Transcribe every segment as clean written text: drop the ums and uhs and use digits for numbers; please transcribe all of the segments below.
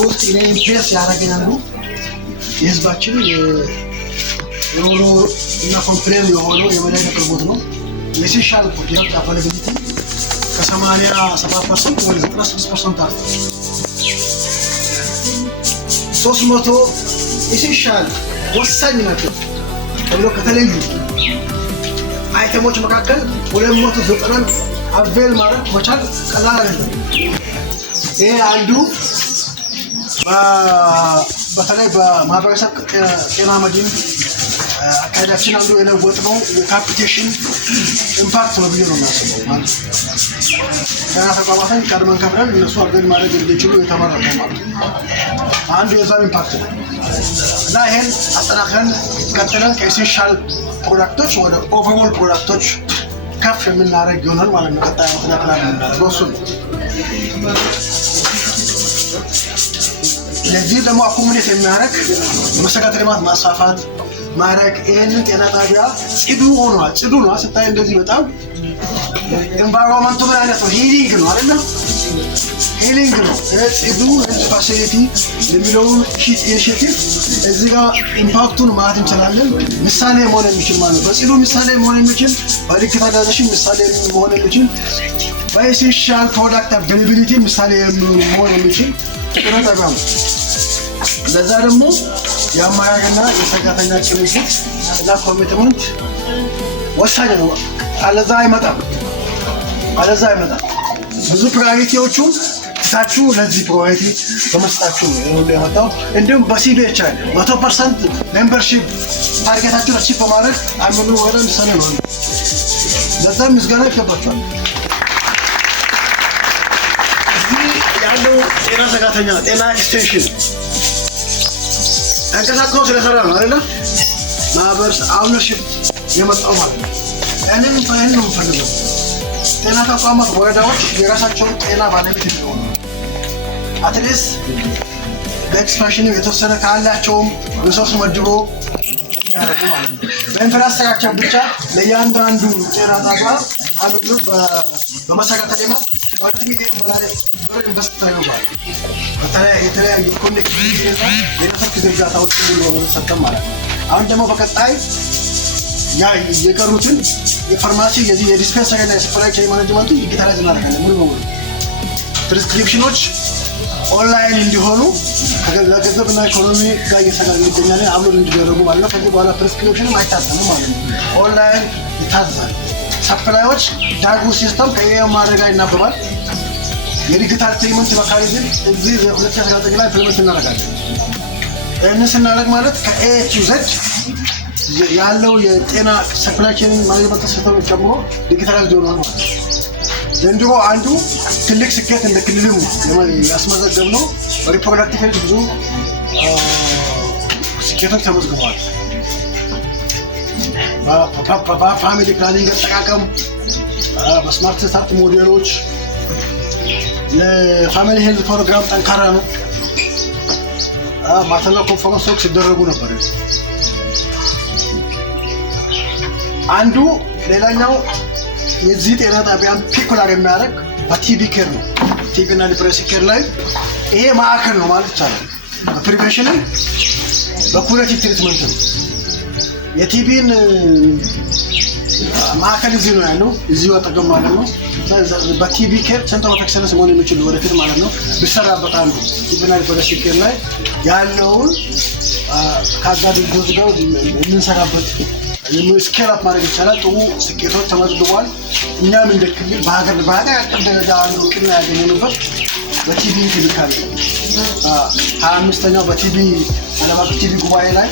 ውስጥ ኢምፕሬስ ያደረገናሉ የህዝባችን የኑሮ እና ኮምፕሌን የሆነው የመድኃኒት አቅርቦት ነው። የኤሴንሻል ፕሮዳክት አቬይላቢሊቲ ከ87% ወደ 96% አለ። 300 ኤሴንሻል ወሳኝ ናቸው ተብሎ ከተለዩ አይተሞች መካከል 290 አቬል ማድረግ መቻል ቀላል አይደለም። ይሄ አንዱ በተለይ በማህበረሰብ ጤና መድን አካሄዳችን አንዱ የለወጥነው የካፒቴሽን ኢምፓክት ነው ብዬ ነው የሚያስበው። ማለት ጤና ተቋማትን ቀድመን ከፍለን እነሱ አቬል ማድረግ እንዲችሉ የተመረጠ ማለት አንዱ የዛው ኢምፓክት ነው እና ይሄን አጠናክረን ቀጥለን ከኤሴንሻል ፕሮዳክቶች ወደ ኦቨርኦል ፕሮዳክቶች ከፍ የምናደርግ ይሆናል ማለት ነው። ቀጣይ አጠናክረን የምናደርገው እሱ ነው። ለዚህ ደግሞ አኮሞዴት የሚያደርግ መሰረተ ልማት ማስፋፋት ማድረግ ይህንን ጤና ጣቢያ ጽዱ ሆኗል። ጽዱ ነው ስታይ እንደዚህ በጣም ኤንቫይሮንመንቱ ምን አይነት ነው? ሂሊንግ ነው አይደለም? ሂሊንግ ነው። ጽዱ ፋሲሊቲ የሚለውን ኢኒሼቲቭ እዚህ ጋር ኢምፓክቱን ማለት እንችላለን። ምሳሌ መሆን የሚችል ማለት ነው። በጽዱ ምሳሌ መሆን የሚችል በዲጂታላይዜሽን ምሳሌ መሆን የሚችል በኤሴንሻል ፕሮዳክት አቬይላቢሊቲ ምሳሌ መሆን የሚችል ጤና ጣቢያ ነው። ለዛ ደግሞ የአመራርና የሰራተኛ ቅንጅት እና ኮሚትመንት ወሳኝ ነው። አለዛ አይመጣም። ብዙ ፕራዮሪቲዎቹ ትታችሁ ለዚህ ፕራዮሪቲ በመስጣችሁ ነው የመጣው። እንዲሁም በሲቢኤችአይ 100% ሜምበርሺፕ ታርጌታችሁን አቺቭ በማድረግ አምኑ ወደ ምሳሌ ነው። ለዛ ምስጋና ይገባችኋል። እዚህ ያለው ጤና ሰራተኛ ጤና ኤክስቴንሽን አንቀሳቅሶ ስለሰራ ነው አይደል? ማህበረሰብ አውነርሺፕ የመጣው ማለት ነው። ያንን ፈህን ነው የምፈልገው። ጤና ተቋማት ወረዳዎች የራሳቸውን ጤና ባለቤት እንዲሆኑ አትሊስት በኤክስፓንሽን የተወሰነ ካላቸውም ሪሶርስ መድቦ ያደርጉ ማለት ነው። በኢንፍራስትራክቸር ብቻ ለእያንዳንዱ ጤና ጣቢያ አገልግሎት በመሰረተ ልማት 2 ሚሊዮን በላይ ብር ኢንቨስት ተደርጓል። የተለያዩ ኮኔክቲቪቲ እና የኔትወርክ ዝርጋታዎች ሁሉ ሰጥተን ማለት ነው። አሁን ደግሞ በቀጣይ የቀሩትን የፋርማሲ የዲስፔንሰሪ እና የሰፕላይ ቼን ማኔጅመንቱ ዲጂታላይዝ እናደርጋለን ሙሉ በሙሉ። ፕሪስክሪፕሽኖች ኦንላይን እንዲሆኑ ከገንዘብና ኢኮኖሚ ጋር እየሰራን እንገኛለን። አብሎድ እንዲደረጉ ማለት ነው። ከዚህ በኋላ ፕሪስክሪፕሽንም አይታተምም ማለት ነው። ኦንላይን ይታዘዛል። ሰፕላዮች ዳጉ ሲስተም ከኤኤምአር ጋር ይናበባል። የዲጂታል ፔመንት መካኒዝም እዚህ 2019 ላይ ፔመንት እናደርጋለን። ይህንን ስናደርግ ማለት ከኤ ቱ ዘድ ያለው የጤና ሰፕላይ ቼን ማኔጅመንት ሲስተሞች ጨምሮ ዲጂታላይዝ ሆኗል ማለት ነው። ዘንድሮ አንዱ ትልቅ ስኬት እንደ ክልልም ያስመዘገብነው በሪፕሮዳክቲቭ ሄልዝ ብዙ ስኬቶች ተመዝግበዋል። በፋሚሊ ፕላኒንግ አጠቃቀም በስማርት ስታርት ሞዴሎች የፋሚሊ ሄልዝ ፕሮግራም ጠንካራ ነው። ማተርናል ኮንፈረንሶች ሲደረጉ ነበር። አንዱ ሌላኛው የዚህ ጤና ጣቢያን ፒኩላር የሚያደርግ በቲቢ ኬር ነው። ቲቢ እና ሊፕሬሲ ኬር ላይ ይሄ ማዕከል ነው ማለት ይቻላል። በፕሪቬንሽን በኩሬቲቭ ትሪትመንት ነው። የቲቢን ማዕከል እዚህ ነው ያለው፣ እዚሁ አጠገብ ማለት ነው። በቲቢ ኬር ሴንተር ኦፍ ኤክሰለንስ መሆን የሚችል ወደፊት ማለት ነው ቢሰራበት አንዱ ቲቢ እና ሊፕሬሲ ኬር ላይ ያለውን ከአጋር ድርጅቶች ጋር የምንሰራበት ስኬል አፕ ማድረግ ይቻላል። ጥሩ ስኬቶች ተመዝግቧል። እኛም እንደ ክልል በሀገር አቀፍ ደረጃ አንዱ እውቅና ያገኘንበት በቲቢ ክሊኒካል 25ኛው በቲቢ ዓለም አቀፍ ቲቢ ጉባኤ ላይ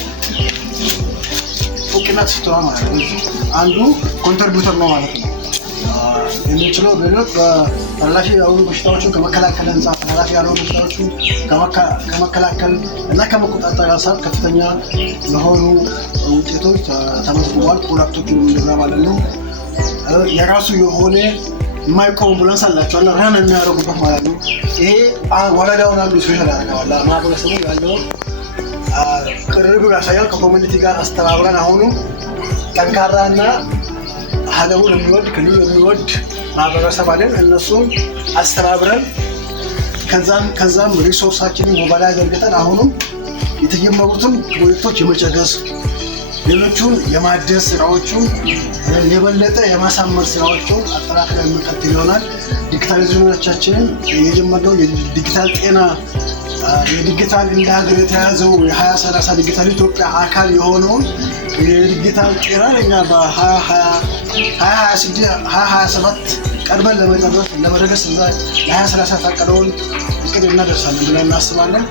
እውቅና ተሰጥቷል ማለት ነው። አንዱ ኮንትሪቢዩተር ነው ማለት ነው። የሚችለው ሌሎች በተላላፊ ያሉ በሽታዎችን ከመከላከል አንጻር ተላላፊ ያሉ በሽታዎችን ከመከላከል እና ከመቆጣጠር አንጻር ከፍተኛ የሆኑ ውጤቶች ተመዝግበዋል። ፕሮዳክቶቹ እንደዛ ማለት ነው። የራሱ የሆነ የማይቆም አምቡላንስ አላቸዋል ራን የሚያደርጉበት ማለት ነው። ይሄ ወረዳውን አንዱ ስፔሻል ያደርገዋል። ማህበረሰቡ ያለው ቅርብ ያሳያል። ከኮሚኒቲ ጋር አስተባብረን አሁንም ጠንካራና ሀገሩን የሚወድ ክልሉ የሚወድ ማህበረሰብ አለን። እነሱም አስተባብረን ከዛም ሪሶርሳችንን ሞባይላይዝ አድርገን አሁንም የተጀመሩትን ፕሮጀክቶች የመጨረስ ሌሎቹን የማደስ ስራዎቹን የበለጠ የማሳመር ስራዎቹን አጠናክረን የምንቀጥል ይሆናል። ዲጂታላይዜሽናችንን የጀመርነው የዲጂታል ጤና የዲጂታል እንደ ሀገር የተያዘው የ2030 ዲጂታል ኢትዮጵያ አካል የሆነውን የዲጂታል ጤና እኛ በ2027 ቀድመን ለመድረስ ለ2030 ታቀደውን እቅድ እናደርሳለን ብለን እናስባለን።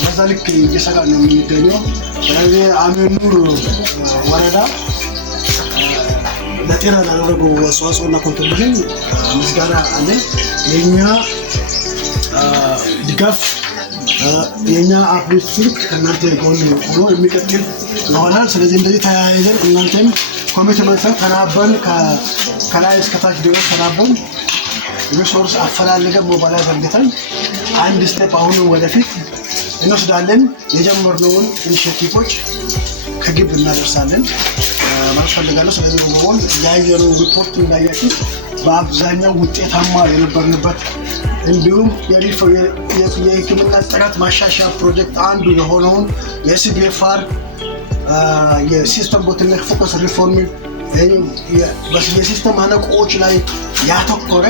በዛ ልክ እየሰራን ነው የምንገኘው። ስለዚህ አሚር ኑር ወረዳ ለጤና ላደረገው አስተዋጽኦና ኮንትሪቢዩሽን ምስጋና አለኝ። የኛ ድጋፍ የኛ አፕዴት ስልክ ከእናንተ ጎን ሆኖ የሚቀጥል ይሆናል። ስለዚህ እንደዚህ ተያይዘን እናንተም ኮሚትመንት ተናበን ከላይ እስከታች ድረስ ተናበን ሪሶርስ አፈላልገን ሞባይላይዝ አድርገን አንድ ስቴፕ አሁን ወደፊት እንወስዳለን። የጀመርነውን ኢኒሼቲቮች ከግብ እናደርሳለን ማለት ፈልጋለሁ። ስለዚህ በመሆን ያየነው ሪፖርት እንዳያችሁ በአብዛኛው ውጤታማ የነበርንበት እንዲሁም የሕክምና ጥራት ማሻሻያ ፕሮጀክት አንዱ የሆነውን የሲቢኤፍአር የሲስተም ቦትልኔክ ፎከስ ሪፎርም የሲስተም ማነቆዎች ላይ ያተኮረ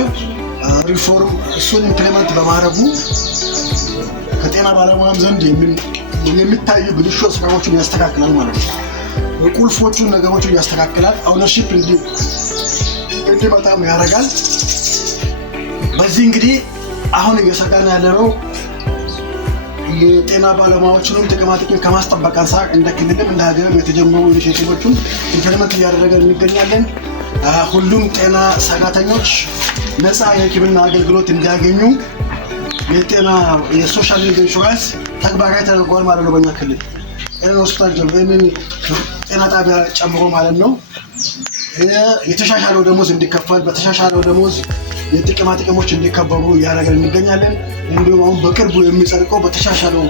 ሪፎርም እሱን ኢምፕሊመንት በማድረጉ ከጤና ባለሙያም ዘንድ የሚታዩ ብልሹ ስራዎችን ያስተካክላል ማለት ነው። ቁልፎቹን ነገሮችን ያስተካክላል። ኦውነርሺፕ እንዲመጣም ያደርጋል። በዚህ እንግዲህ አሁን እየሰራን ያለነው የጤና ባለሙያዎችንም ጥቅማጥቅም ከማስጠበቅ አንፃር እንደ ክልልም እንደ ሀገርም የተጀመሩ ኢኒሼቲቮችን ኢምፕሊመንት እያደረገን እንገኛለን። ሁሉም ጤና ሰራተኞች ነፃ የሕክምና አገልግሎት እንዲያገኙ የጤና የሶሻል ኢንሹራንስ ተግባራዊ ተደርጓል ማለት ነው። በእኛ ክልል ሆስፒታል ጤና ጣቢያ ጨምሮ ማለት ነው። የተሻሻለው ደሞዝ እንዲከፈል በተሻሻለው ደሞዝ የጥቅማ ጥቅሞች እንዲከበሩ እያደረገን እንገኛለን። እንዲሁም አሁን በቅርቡ የሚጸድቀው በተሻሻለው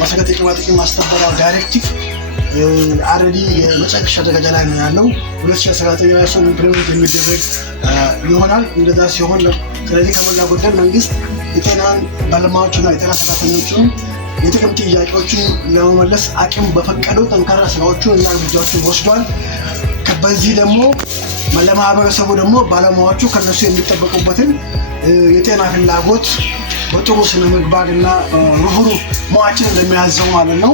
መሰረተ ጥቅማ ጥቅም ማስከበሪያ ዳይሬክቲቭ አልሬዲ የመጨረሻ ደረጃ ላይ ነው ያለው። 2019 ላይ እሱን ኢምፕሊመንት የሚደረግ ይሆናል። እንደዛ ሲሆን ስለዚህ ከሞላ ጎደል መንግስት የጤናን ባለሙያዎችና የጤና ሰራተኞችን የጥቅም ጥያቄዎችን ለመመለስ አቅም በፈቀደው ጠንካራ ስራዎችን እና እርምጃዎችን ወስዷል። በዚህ ደግሞ ለማህበረሰቡ ደግሞ ባለሙያዎቹ ከነሱ የሚጠበቁበትን የጤና ፍላጎት በጥሩ ስነ ምግባርና ሩህሩህ መዋዕችን እንደሚያዘው ማለት ነው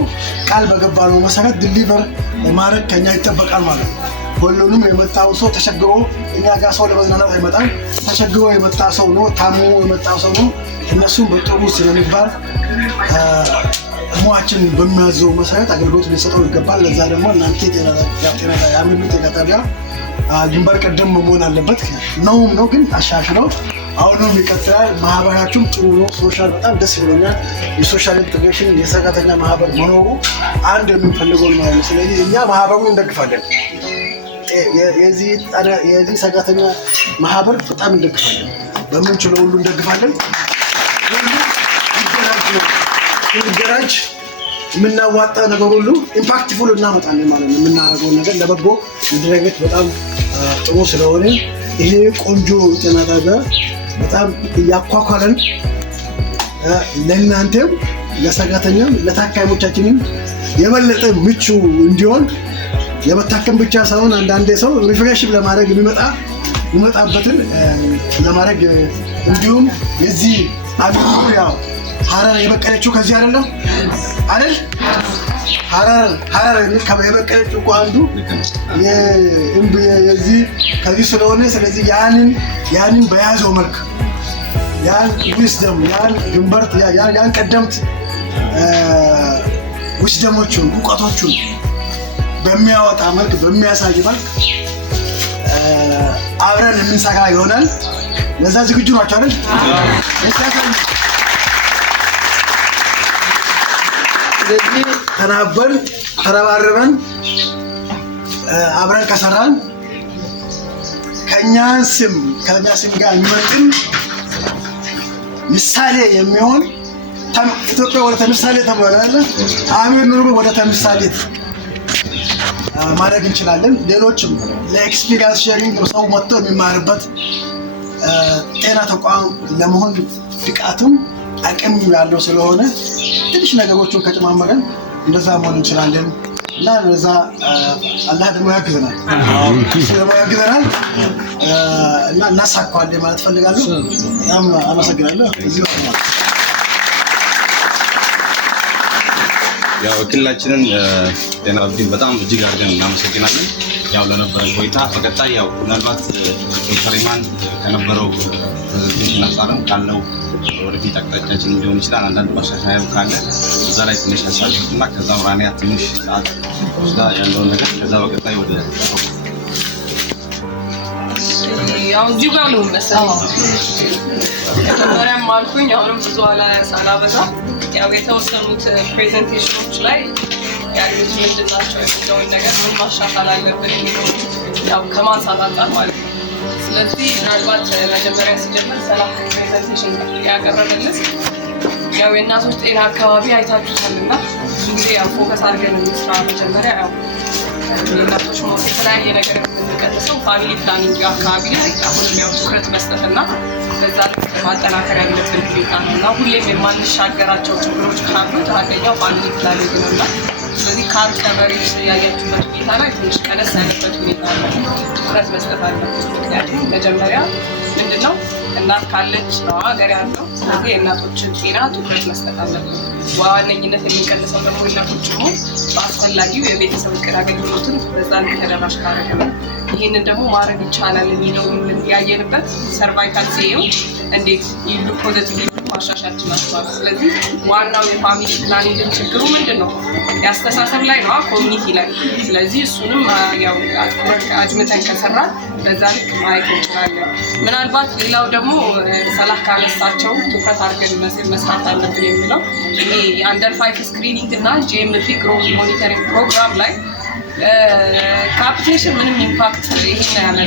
ቃል በገባነው መሰረት ዲሊቨር ማድረግ ከኛ ይጠበቃል ማለት ነው። ሁሉንም የመጣው ሰው ተቸግሮ እኛ ጋር ሰው ለመዝናናት አይመጣም። ተቸግሮ የመጣ ሰው ነው፣ ታሞ የመጣ ሰው ነው። እነሱም በጥሩ ስነ ምግባር መዋዕችን በሚያዘው መሰረት አገልግሎት ሊሰጠው ይገባል። ለዛ ደግሞ እናንተ ጤና ጣቢያ ግንባር ቀደም መሆን አለበት ነው። ግን አሻሽለው አሁንም ይቀጥላል። ማህበራችሁም ጥሩ ነው። ሶሻል በጣም ደስ ብሎኛል። የሶሻል ኢንቴግሬሽን የሰራተኛ ማህበር መኖሩ አንድ የምንፈልገው ነው። ስለዚህ እኛ ማህበሩን እንደግፋለን። የዚህ ሰራተኛ ማህበር በጣም እንደግፋለን። በምንችለው ሁሉ እንደግፋለን። ይደራጅ የምናዋጣ ነገር ሁሉ ኢምፓክትፉል እናመጣለን ማለት ነው። የምናደርገውን ነገር ለበጎ መደረገት በጣም ጥሩ ስለሆነ ይሄ ቆንጆ ጤና ጣቢያ በጣም እያኳኳለን ለእናንተም ለሰራተኛም ለታካሚዎቻችንም የበለጠ ምቹ እንዲሆን የመታከም ብቻ ሳይሆን አንዳንዴ ሰው ሪፍሬሽን ለማድረግ የሚመጣበትን ለማድረግ እንዲሁም የዚህ አሚሪያው ሀረር የበቀለችው ከዚህ አይደለም አይደል? ሀረር የበቀለችው እኮ አንዱ የዚህ ከዚህ ስለሆነ ስለዚህ ያንን በያዘው መልክ ያን ዊዝደም ያን ግንበርት ያን ቀደምት ዊዝደሞቹን እውቀቶቹን በሚያወጣ መልክ በሚያሳይ መልክ አብረን የምንሰራ ይሆናል። ለዛ ዝግጁ ናቸው አይደል? ስለዚህ ተናበን ተረባርበን አብረን ከሰራን ከኛ ስም ጋር የሚመጥን ምሳሌ የሚሆን ኢትዮጵያ ወደ ተምሳሌ ተብሏል። አሚር ኑር ወደ ተምሳሌት ማድረግ እንችላለን። ሌሎችም ለኤክስፒሪየንስ ሼሪንግ ሰው መጥቶ የሚማርበት ጤና ተቋም ለመሆን ፍቃቱም አቅም ያለው ስለሆነ ትንሽ ነገሮችን ከጨማመረን እንደዛ መሆን እንችላለን እና ለዛ አላህ ደግሞ ያግዘናል እና እናሳካዋለን ማለት ፈልጋለሁ። በጣም አመሰግናለሁ። ያው ክልላችንን ጤና ቢል በጣም እጅግ አድርገን እናመሰግናለን። ያው ለነበረን ቆይታ በቀጣይ ያው ምናልባት ዶክተር ኢማን ከነበረው ፕሬዘንቴሽን አንጻርም ካለው ወደፊት አቅጣጫችን ሊሆን ይችላል አንዳንድ ማሻሻያ ካለ እዛ ላይ ትንሽ ያሳልፍና ከዛ ራኒያ ትንሽ ሰዓት ወስዳ ያለውን ነገር ከዛ በቀጣይ ወደ ያው እዚሁ ጋር ነው መሰለኝ ከመጀመሪያም አልኩኝ አሁንም ብዙ ሳላበዛ ያው የተወሰኑት ፕሬዘንቴሽኖች ላይ ያሉት ምንድን ናቸው የሚለውን ነገር ምን ማሻሻል አለብን የሚለው ያው ከማንሳት አንጻር ማለት ነው። ስለዚህ ምናልባት መጀመሪያ ሲጀምር ሰላም ፕሬዘንቴሽን ያቀረበልን ያው የእናቶች ጤና አካባቢ አይታችሁታልና ብዙ ጊዜ ያው ፎከስ አድርገን እንስራ መጀመሪያ ያው የእናቶች ሞት የተለያየ ነገር የምንቀንሰው ፋሚሊ ፕላኒንግ አካባቢ ላይ አሁንም ያው ትኩረት መስጠትና በዛ ልክ ማጠናከር ያለብን ሁኔታ ነው እና ሁሌም የማንሻገራቸው ችግሮች ካሉ አንደኛው ፋሚሊ ፕላኒንግ ነው እና ስለዚህ ካርድ ከቨሬጅ ያያችሁበት ሁኔታ ላይ ትንሽ ቀነስ ያለበት ሁኔታ አለ። ትኩረት መስጠት አለበት። ምክንያቱም መጀመሪያ ምንድነው እናት ካለች ነው ሀገር ያለው። ስለዚህ የእናቶችን ጤና ትኩረት መስጠት አለበት። በዋነኝነት የሚቀንሰው ደግሞ እናቶች ሞ በአስፈላጊው የቤተሰብ እቅድ አገልግሎትን በዛ ላይ ተደራሽ ካደረገ ነው። ይህንን ደግሞ ማድረግ ይቻላል የሚለው ያየንበት ሰርቫይካል ሲኤው እንዴት ይሉ ፖዚቲቭ ማሻሻል ይችላል። ስለዚህ ዋናው የፋሚሊ ፕላኒንግ ችግሩ ምንድነው ያስተሳሰብ ላይ ነው ኮሚኒቲ ላይ። ስለዚህ እሱንም ያው አጅምተን ከሰራን በዛ ልክ ማየት እንችላለን። ምናልባት ሌላው ደግሞ ሰላህ ካነሳቸው ትኩረት አድርገን መስራት አለብን የሚለው ይሄ የአንደር 5 ስክሪኒንግ እና ጂኤምፒ ግሮዝ ሞኒተሪንግ ፕሮግራም ላይ ካፒቴሽን ምንም ኢምፓክት ይሄን ያለ